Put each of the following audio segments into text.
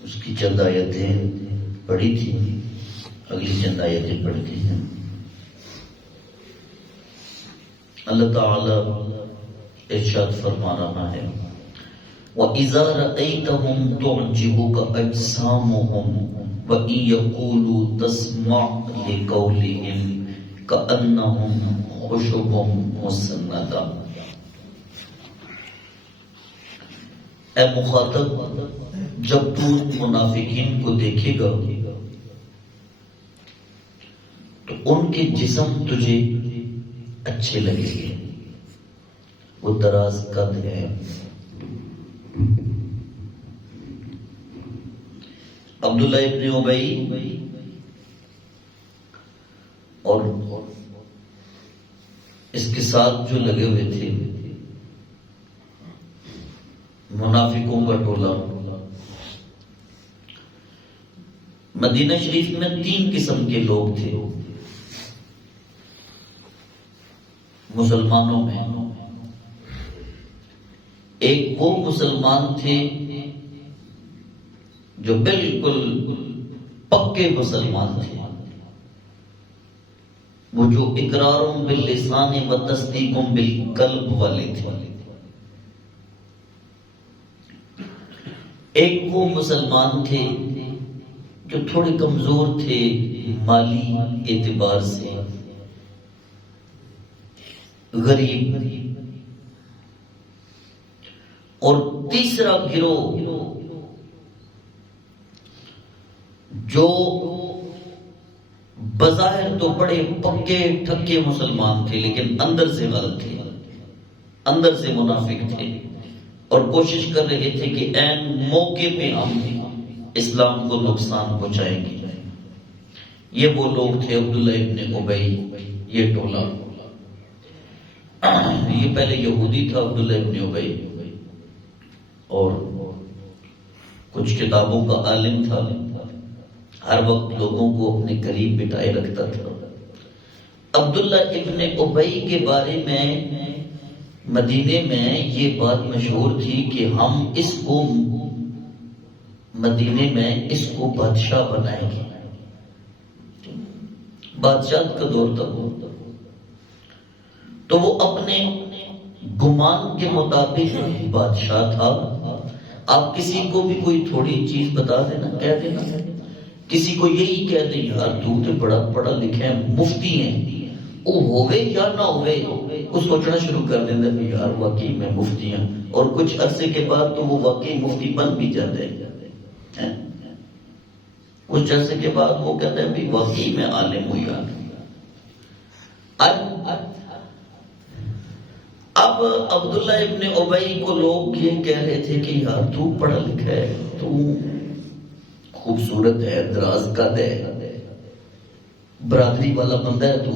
اس کی چند آیتیں پڑھی تھی، اگلی چند آیتیں پڑھتی ہیں۔ اللہ تعالی ارشاد فرما رہا ہے وَإِذَا رَأَيْتَهُمْ تُعْجِبُكَ أَجْسَامُهُمْ وَإِن يَقُولُوا تَسْمَعْ لِقَوْلِهِمْ كَأَنَّهُمْ خُشُبٌ مُّسَنَّدَةٌ۔ اے مخاطب، جب تو منافقین کو دیکھے گا تو ان کے جسم تجھے اچھے لگیں گے، وہ دراز قد ہے۔ عبداللہ ابن ابی اور اس کے ساتھ جو لگے ہوئے تھے منافقوں کا ٹولہ، مدینہ شریف میں 3 قسم کے لوگ تھے مسلمانوں میں۔ ایک وہ مسلمان تھے جو بالکل پکے مسلمان تھے، وہ جو اقرار باللسان و تصدیق بالقلب والے تھے۔ ایک وہ مسلمان تھے جو تھوڑے کمزور تھے مالی اعتبار سے، غریب۔ اور تیسرا گروہ جو بظاہر تو بڑے پکے ٹھکے مسلمان تھے لیکن اندر سے غلط تھے، اندر سے منافق تھے، اور کوشش کر رہے تھے کہ عین موقع پہ ہم اسلام کو نقصان پہنچائیں گے۔ یہ وہ لوگ تھے عبداللہ ابن ابی، یہ ٹولہ۔ یہ پہلے یہودی تھا عبداللہ ابن ابی، اور کچھ کتابوں کا عالم تھا، ہر وقت لوگوں کو اپنے قریب بٹھائے رکھتا تھا۔ عبداللہ ابن ابی کے بارے میں مدینے میں یہ بات مشہور تھی کہ ہم اس کو مدینے میں اس کو بادشاہ بنائیں گے۔ بادشاہت کا دور تھا، تو وہ اپنے گمان کے مطابق بادشاہ تھا۔ آپ کسی کو بھی کوئی تھوڑی چیز بتا دینا، کہہ دینا، کسی کو یہی کہہ دیں یار تو بڑا پڑھا لکھا ہے، مفتی ہیں، وہ ہوئے یا نہ ہوئے، وہ سوچنا شروع کر دیتا ہے یار واقعی میں مفتی ہیں، اور کچھ عرصے کے بعد تو وہ واقعی مفتی بن بھی جاتے ہیں۔ کچھ عرصے کے بعد وہ کہتا ہے بھی واقعی میں عالم ہوں یار۔ اب عبداللہ ابن ابی کو لوگ یہ کہہ رہے تھے کہ یار تو پڑھا لکھا ہے، تو خوبصورت ہے، دراز قد ہے، برادری والا بندہ ہے، تو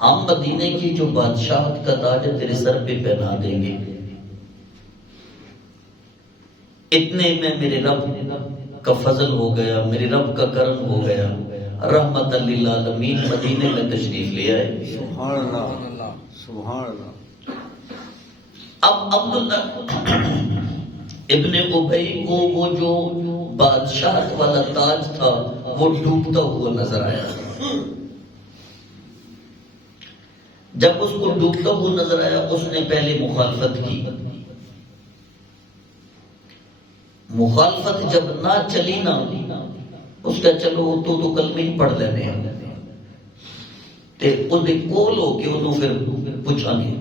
ہم مدینے کی جو بادشاہت کا تاج ہے تیرے سر پہ پہنا دیں گے۔ اتنے میں میرے رب کا فضل ہو گیا، میرے رب کا کرم ہو گیا، رحمت للعالمین مدینے میں تشریف لے آئے۔ سبحان اللہ، سبحان اللہ۔ اب عبداللہ ابن ابی کو وہ جو بادشاہت والا تاج تھا وہ ڈوبتا ہوا نظر آیا۔ جب اس کو ڈوبتا ہوا نظر آیا اس نے پہلے مخالفت کی۔ مخالفت جب نہ چلی نا، اس کا چلو تو کلمے ہی پڑھ لینے ہیں، تے اس نے کول ہو کے انہوں پھر پوچھا نہیں۔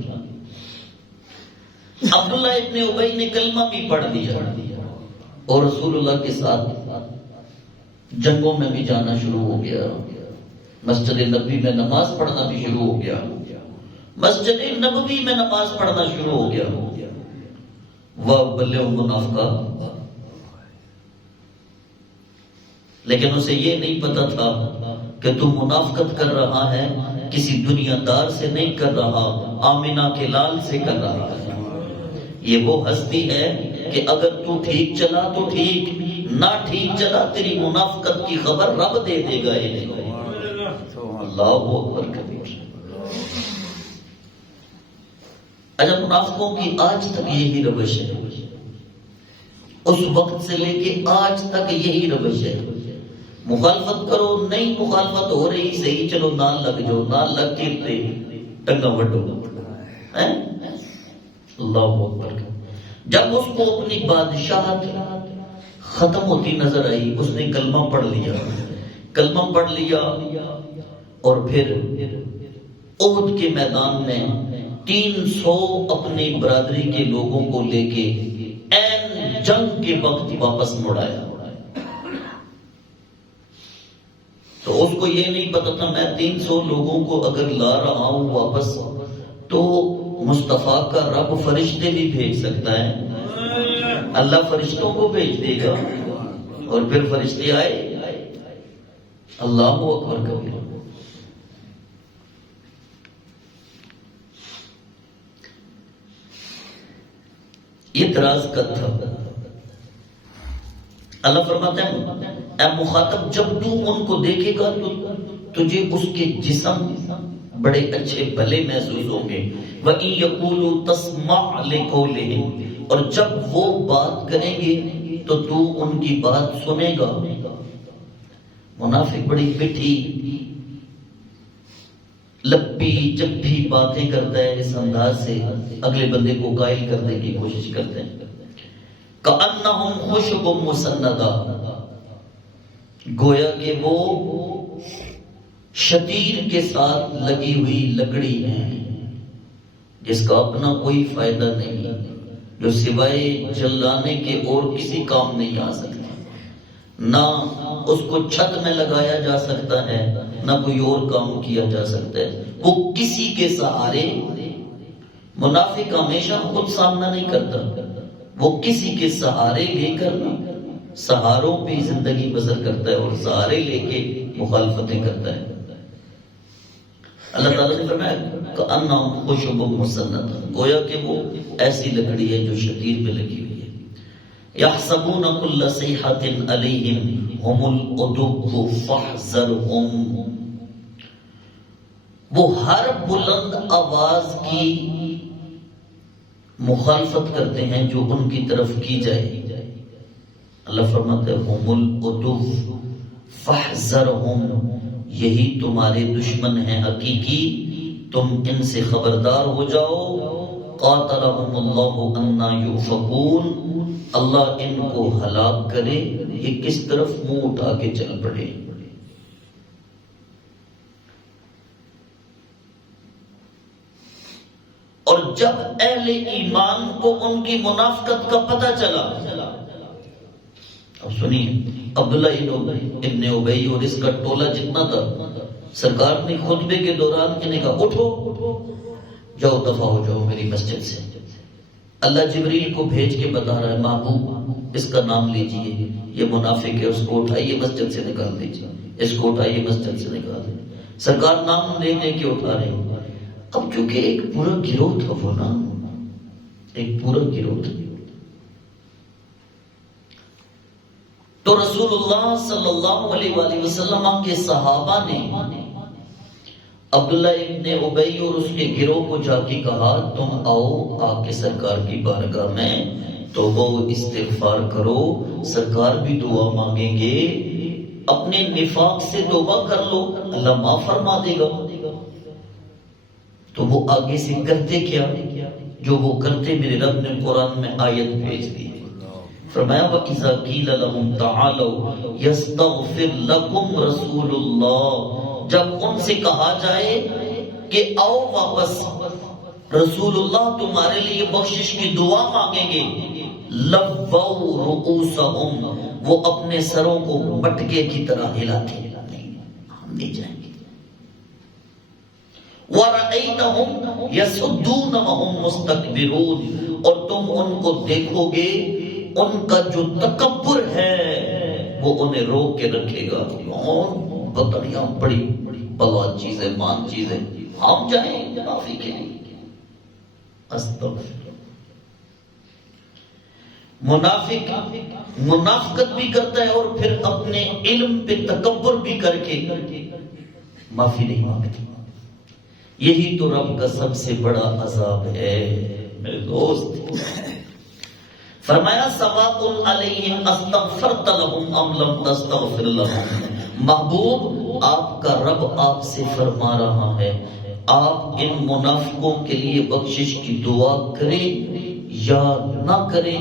عبداللہ ابن ابی نے کلمہ بھی پڑھ دیا اور رسول اللہ کے ساتھ جنگوں میں بھی جانا شروع ہو گیا، مسجد نبوی میں نماز پڑھنا بھی شروع ہو گیا، مسجد نبوی میں نماز پڑھنا شروع ہو گیا۔ وہ بلے منافقہ، لیکن اسے یہ نہیں پتا تھا کہ تو منافقت کر رہا ہے کسی دنیا دار سے نہیں کر رہا، آمنہ کے لال سے کر رہا ہے۔ یہ وہ ہستی ہے کہ اگر تو ٹھیک چلا تو ٹھیک، نہ ٹھیک چلا تیری منافقت کی خبر رب دے دے گا۔ اللہ اکبر کبیر۔ اچھا، منافقوں کی آج تک یہی روش ہے، اس وقت سے لے کے آج تک یہی روش ہے. مخالفت کرو، نہیں مخالفت ہو رہی صحیح، چلو نال لگ جاؤ، نال لگ کے ٹنگا وڈو. اللہ اکبر. جب اس کو اپنی بادشاہت ختم ہوتی نظر آئی، اس نے کلمہ پڑھ لیا. کلمہ پڑھ لیا اور پھر احد کے میدان میں 300 اپنی برادری کے لوگوں کو لے کے این جنگ کے وقت واپس مڑ آیا. تو اس کو یہ نہیں پتا تھا میں 300 لوگوں کو اگر لا رہا ہوں واپس تو مصطفیٰ کا رب فرشتے بھی بھیج سکتا ہے. اللہ فرشتوں کو بھیج دے گا اور پھر فرشتے آئے. اللہ اکبر کبیر. یہ دراز قد تھا. اللہ فرماتا ہے اے مخاطب جب تو ان کو دیکھے گا تو تجھے اس کے جسم بڑے اچھے بھلے محسوس ہوں گے. وَإِن يَقُولُوا تَسْمَعْ لِقَوْلِهِمْ، اور جب وہ بات کریں گے تو تو ان کی بات سنے گا. منافق بڑی پٹھی لپی چپی باتیں کرتا ہے اس انداز سے اگلے بندے کو قائل کرنے کی کوشش کرتے ہیں. کأنہم خشب مسندہ، گویا کہ وہ شتیر کے ساتھ لگی ہوئی لکڑی ہے جس کا اپنا کوئی فائدہ نہیں، جو سوائے جلانے کے اور کسی کام نہیں آ سکتا. نہ اس کو چھت میں لگایا جا سکتا ہے، نہ کوئی اور کام کیا جا سکتا ہے. وہ کسی کے سہارے، منافق ہمیشہ خود سامنا نہیں کرتا، وہ کسی کے سہارے لے کر سہاروں پہ زندگی بسر کرتا ہے اور سہارے لے کے مخالفتیں کرتا ہے. اللہ تعالیٰ نے فرمایا کأنہم خشب مسندہ، گویا کہ وہ ایسی لکڑی ہے جو شتیر پہ لگی ہوئی ہے. یحسبون کل صیحۃ علیہم ہم العدو فاحذرہم، وہ ہر بلند آواز کی مخالفت کرتے ہیں جو ان کی طرف کی جائے. اللہ فرماتا ہے ہم العدو فاحذرہم، یہی تمہارے دشمن ہیں حقیقی، تم ان سے خبردار ہو جاؤ. قاتلہم اللہ انا یؤفکون، اللہ ان کو ہلاک کرے. یہ کس طرف منہ اٹھا کے چل پڑے. اور جب اہل ایمان کو ان کی منافقت کا پتہ چلا، اب سنیے عبداللہ ابن ابی اور اس کا ٹولہ جتنا تھا، سرکار نے خطبے کے دوران انہیں کہا اٹھو جاؤ دفع ہو جاؤ میری مسجد سے. اللہ جبریل کو بھیج کے بتا رہا ہے محبوب اس کا نام لیجئے، یہ منافق ہے، اس کو اٹھائیے مسجد سے نکال دیجئے، اس کو اٹھائیے مسجد سے نکال دیجئے. سرکار نام لے لے کے اٹھا رہے ہیں. اب چونکہ ایک پورا گروہ تھا وہ نا، ایک پورا گروہ تھا، تو رسول اللہ صلی اللہ علیہ وآلہ وسلم کے صحابہ نے عبداللہ ابن ابی اور اس کے گروہ کو جا کے کہا تم آؤ آ کے سرکار کی بارگاہ میں توبہ و استغفار کرو، سرکار بھی دعا مانگیں گے، اپنے نفاق سے توبہ کر لو، اللہ معاف فرما دے گا. تو وہ آگے سے کرتے کیا جو وہ کرتے میرے رب نے قرآن میں آیت بھیج دی. فرمایا وَإِذَا قِيلَ لَهُمْ تَعَالَوْا يَسْتَغْفِرْ لَكُمْ رَسُولُ اللَّهِ، جب ان سے کہا جائے کہ آؤ واپس رسول اللہ تمہارے لیے بخشش کی دعا مانگیں گے، لَوَّوْا رُؤُوسَهُمْ، وہ اپنے سروں کو مٹکے کی طرح ہلاتے نہیں، ہم نہیں جائیں گے. وَرَأَيْتَهُمْ يَصُدُّونَ وَهُمْ مُسْتَكْبِرُونَ، اور تم ان کو دیکھو گے ان کا جو تکبر ہے وہ انہیں روک کے رکھے گا. بطریاں بڑی بلا چیزیں مان چیزیں، ہم جائیں معافی کے لیے. استغفر. منافق منافقت بھی کرتا ہے اور پھر اپنے علم پہ تکبر بھی کر کے معافی نہیں مانگتا. یہی تو رب کا سب سے بڑا عذاب ہے میرے دوست. فرمایا سواء علیہم استغفرت لہم ام لم تستغفر لہم، محبوب آپ کا رب آپ سے فرما رہا ہے آپ ان منافقوں کے لیے بخشش کی دعا کریں یا نہ کریں،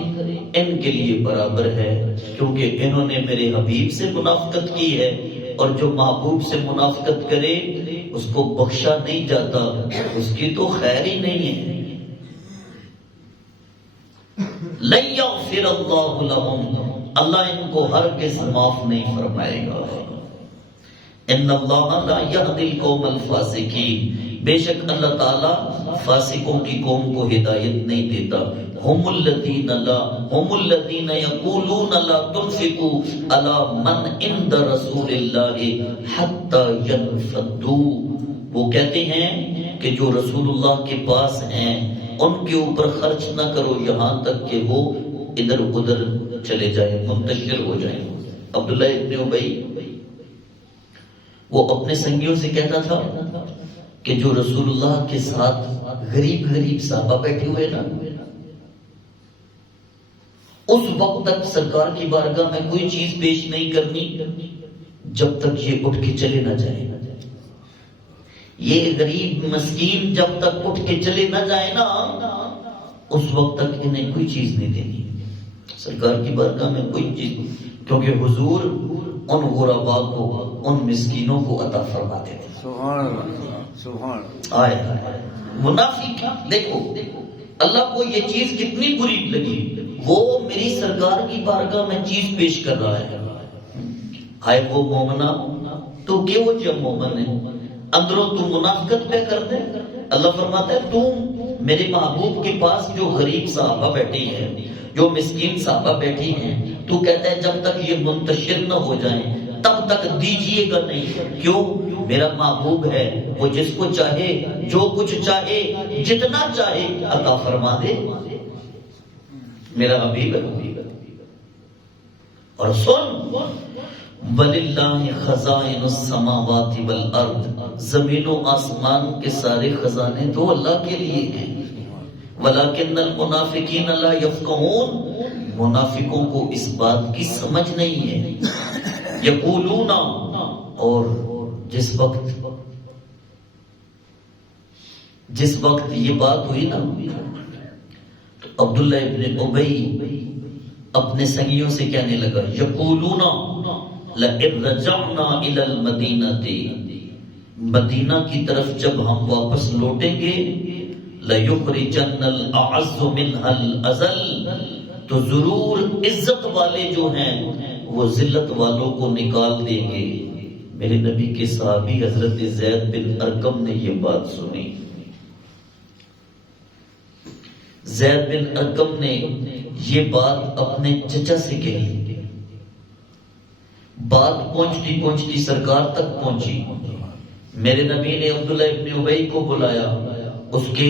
ان کے لیے برابر ہے، کیونکہ انہوں نے میرے حبیب سے منافقت کی ہے، اور جو محبوب سے منافقت کرے اس کو بخشا نہیں جاتا، اس کی تو خیر ہی نہیں ہے۔ لن یغفر اللہ لہم، اللہ ان کو ہرگز معاف نہیں فرمائے گا۔ ان اللہ لا یہدی القوم الفاسقین، بے شک اللہ تعالی فاسقوں کی قوم کو ہدایت نہیں دیتا۔ ہم الذین یقولون لا تنفقوا علی من عند رسول اللہ حتی ینفضوا، وہ کہتے ہیں کہ جو رسول اللہ کے پاس ہیں ان کے اوپر خرچ نہ کرو یہاں تک کہ وہ ادھر ادھر چلے جائیں، منتشر ہو جائیں۔ عبداللہ ابن ابی وہ اپنے سنگیوں سے کہتا تھا کہ جو رسول اللہ کے ساتھ غریب غریب صحابہ بیٹھے ہوئے نا، اس وقت تک سرکار کی بارگاہ میں کوئی چیز پیش نہیں کرنی جب تک یہ اٹھ کے چلے نہ جائیں۔ یہ غریب مسکین جب تک اٹھ کے چلے نہ جائے نا، اس وقت تک انہیں کوئی چیز نہیں دینی سرکار کی بارگاہ میں، کوئی چیز، کیونکہ حضور ان غرباء کو، ان مسکینوں کو عطا فرماتے تھے۔ سبحان اللہ، سبحان اللہ۔ آئے منافق، دیکھو اللہ کو یہ چیز کتنی بری لگی، وہ میری سرکار کی بارگاہ میں چیز پیش کر رہا ہے، آئے وہ مومنہ تو کہ وہ جب مومن ہے اندروں تو منافقت پہ کر دے۔ اللہ فرماتا ہے تم میرے محبوب کے پاس جو غریب صحابہ بیٹھی ہیں، جو مسکین صحابہ بیٹھی ہیں، تو کہتا ہے جب تک یہ منتشر نہ ہو جائیں تب تک دیجئے گا نہیں۔ کیوں؟ میرا محبوب ہے، وہ جس کو چاہے جو کچھ چاہے جتنا چاہے عطا فرما دے، میرا حبیب ہے۔ اور سن، وَلِلَّهِ خَزَائِنُ السَّمَاوَاتِ وَالْأَرْضِ، زمین و آسمان کے سارے خزانے تو اللہ کے لیے ہیں۔ وَلَكِنَّ الْمُنَافِقِينَ لَا يَفْقَهُونَ، منافقوں کو اس بات کی سمجھ نہیں ہے۔ یقولون، اور جس وقت یہ بات ہوئی نا تو عبداللہ ابن ابی اپنے سنگیوں سے کہنے لگا، یقولون لئن رجعنا الی المدینہ، مدینہ کی طرف جب ہم واپس لوٹیں گے، لَيُخْرِجَنَّ الْأَعَزُّ مِنْهَا الْأَذَلَّ، تو ضرور عزت والے جو ہیں وہ ذلت والوں کو نکال دیں گے۔ میرے نبی کے صحابی حضرت زید بن ارقم نے یہ بات سنی۔ زید بن ارقم نے یہ بات اپنے چچا سے کہی، بات پہنچتی پہنچتی سرکار تک پہنچی۔ میرے نبی نے عبداللہ ابن ابی کو بلایا، اس کے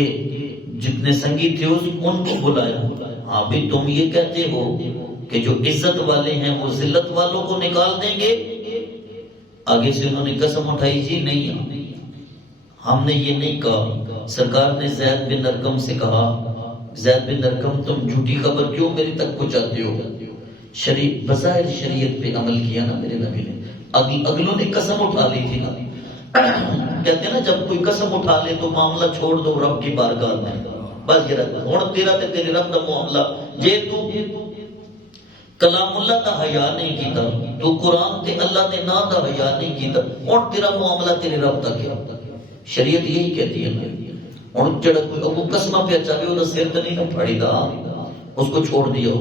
جتنے سنگی تھے ان کو بلایا۔ ہاں بھی تم یہ کہتے ہو کہ جو عزت والے ہیں وہ ذلت والوں کو نکال دیں گے؟ آگے سے انہوں نے قسم اٹھائی، جی نہیں، ہم نے یہ نہیں کہا۔ سرکار نے زید بن ارقم سے کہا، زید بن ارقم تم جھوٹی خبر کیوں میرے تک پہنچاتے ہو؟ بظاہر شریعت پہ عمل کیا نا میرے نبی نے، اگلوں نے قسم اٹھا لی تھی نا۔ کہتے ہیں نا جب کوئی قسم اٹھا لے تو معاملہ چھوڑ دو رب کی بارگاہ میں، بس یہ رکھنا ہوں تیرا تے تیرے رب دا معاملہ۔ جے تو کلام اللہ دا حیا نہیں کیتا، تو قرآن تے اللہ دے نام دا حیا نہیں کیتا، ہوں تیرا معاملہ تیرے رب تک ہے۔ شریعت یہی کہتی ہے ہوں جڑا کوئی ابو قسمہ پہ چاہے وہ سر تے نہیں پھاڑی دا، اس کو چھوڑ دیا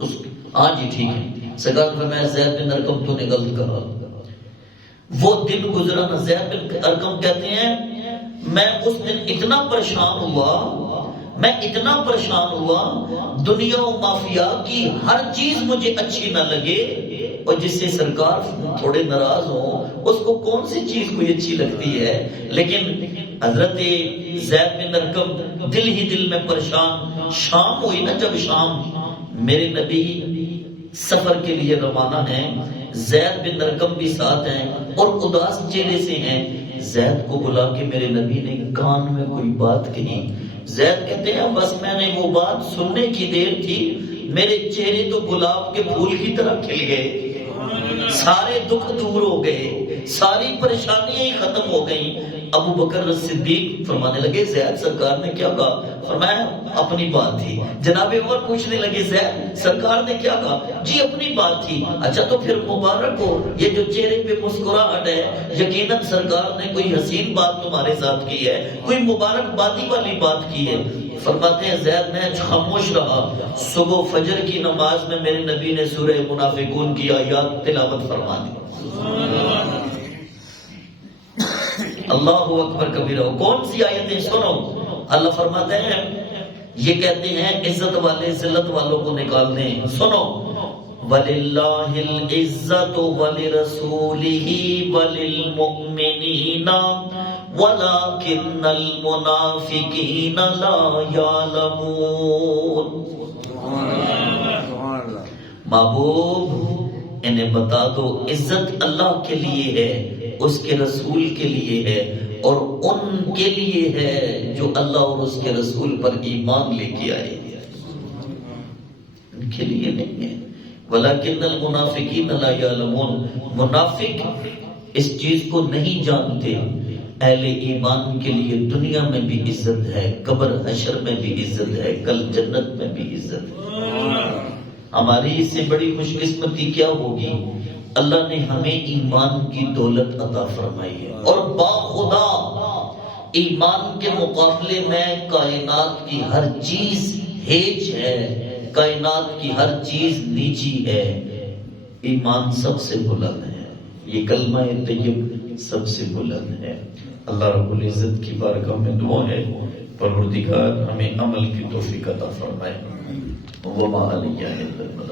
اس، ہاں جی ٹھیک ہے۔ سرکار نے فرمایا زید بن ارقم تو نے غلط کہا۔ وہ دن گزرا نا، زید بن ارقم کہتے ہیں میں اس دن اتنا پریشان ہوا، دنیا و مافیا کی ہر چیز مجھے اچھی نہ لگے، اور جس سے سرکار تھوڑے ناراض ہوں اس کو کون سی چیز کوئی اچھی لگتی ہے، لیکن حضرت زید بن ارقم دل ہی دل میں پریشان۔ شام ہوئی نا، جب شام میرے نبی سفر کے لیے روانہ ہیں، زید بن ارقم بھی ساتھ ہیں اور اداس چہرے سے ہیں۔ زید کو بلا کے میرے نبی نے کان میں کوئی بات کہی۔ زید کہتے ہیں بس میں نے وہ بات سننے کی دیر تھی، میرے چہرے تو گلاب کے پھول کی طرح کھل گئے، سارے دکھ دور ہو گئے، ساری پریشانیاں ہی ختم ہو گئیں۔ ابو بکر صدیق فرمانے لگے زید سرکار نے کیا کہا؟ فرمایا اپنی بات تھی۔ جناب عمر پوچھنے لگے زید سرکار نے کیا کہا؟ جی اپنی بات تھی۔ اچھا تو پھر مبارک ہو، یہ جو چہرے پہ مسکراہٹ ہے یقیناً سرکار نے کوئی حسین بات تمہارے ساتھ کی ہے، کوئی مبارک بادی والی بات کی ہے۔ فرماتے ہیں زید میں خاموش رہا، صبح فجر کی نماز میں میرے نبی نے سورہ منافقون کی آیات تلاوت فرما دی۔ اللہ اکبر کبیرہ۔ کون سی آیتیں؟ سنو، اللہ فرماتے ہیں یہ کہتے ہیں عزت والے ذلت والوں کو نکال دیں۔ سنو، وَلِلَّهِ الْعِزَّةُ وَلِرَسُولِهِ وَلِلْمُؤْمِنِينَ وَلَكِنَّ الْمُنَافِقِينَ لَا يَعْلَمُونَ۔ محبوب انہیں بتا دو عزت اللہ کے لیے ہے، اس کے رسول کے لیے ہے، اور ان کے لیے ہے جو اللہ اور اس کے رسول پر ایمان لے کے آئے، ان کے لیے نہیں ہے۔ وَلَكِنَّ الْمُنَافِقِينَ لَا يَعْلَمُونَ، منافق اس چیز کو نہیں جانتے۔ اہل ایمان کے لیے دنیا میں بھی عزت ہے، قبر حشر میں بھی عزت ہے، کل جنت میں بھی عزت ہے۔ ہماری اس سے بڑی خوش قسمتی کیا ہوگی؟ اللہ نے ہمیں ایمان کی دولت عطا فرمائی ہے، اور باخدا ایمان کے مقابلے میں کائنات کی ہر چیز ہیچ ہے، کائنات کی ہر چیز نیچی ہے، ایمان سب سے بلند ہے، یہ کلمہ طیب سب سے بلند ہے۔ اللہ رب العزت کی بارگاہ میں دعا ہے پروردگار ہمیں عمل کی توفیق عطا فرمائے۔ وما علیہ الا البلاغ۔